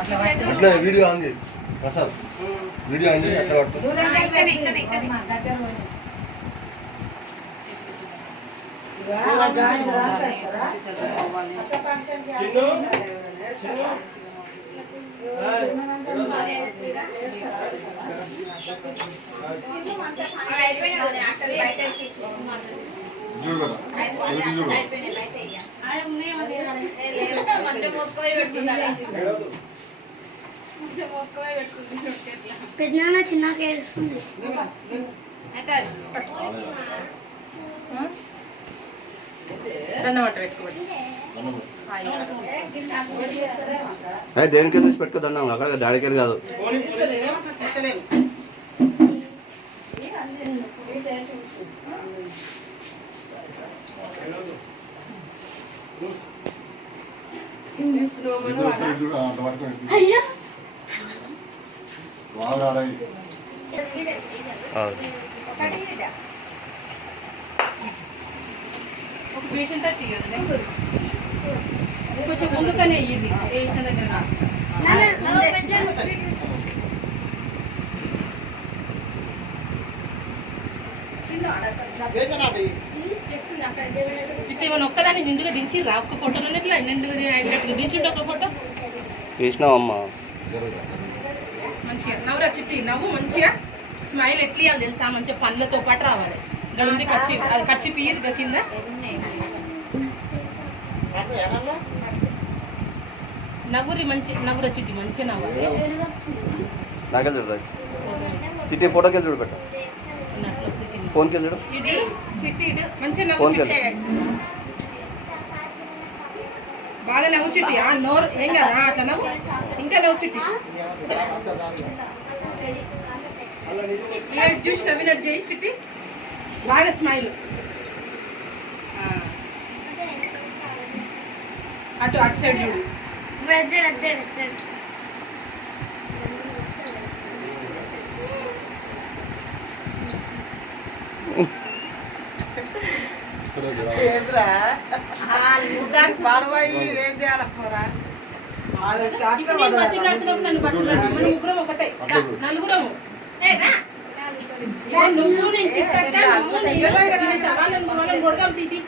అట్లా video on చేయి Prasad, video on చేయి. అట్లా పట్టు. పెద్దనాన్న చిన్నగా వేస్తుంది. దేనికి తీసి పెట్టుకో దండం, అక్కడ డాడీకి కాదు. ఒక పేషెంట్ కొంచెం ముందుగానే అయ్యింది వేసిన దగ్గర. ఇట్లా ఏమైనా ఒక్కదాన్ని నిండుగా దించి రా, ఒక్క ఫోటోలో ఇట్లా నిండుగా దించుంటే ఒక ఫోటో తీసినావమ్మా. మంచిగా నవ్వురా చిట్టి, నవ్వు మంచిగా స్మైల్ ఎట్లా ఇవ్వాలి తెలుసా, మంచిగా పండ్లతో పాటు రావాలి. ఇక్కడ ఉంది కచ్చి, అది కచ్చి పీరు కింద నవ్వురి, మంచి నవ్వురా చిట్టి, మంచిగా నవ్వాలి. నాకెళ్ళి చూడు చిట్టి, ఫోటోకి వెళ్ళి చూడు, పెట్ట ఫోన్కి వెళ్ళి చూడు. చిట్టి చిట్టి మంచిగా నవ్వు, బాగా నవ్వు చిట్టి. నోరు ఏం కదా అట్లా నవ్వు, ఇంకా నవ్వు చిట్టి. చూసి నవ్వినట్టు చేయి చిట్టి, బాగా స్మైల్. అటు అటు సైడ్ చూడు. ముగ్గురం ఒకటే, నలుగురము. నువ్వు నేను కొడతాం తీతి.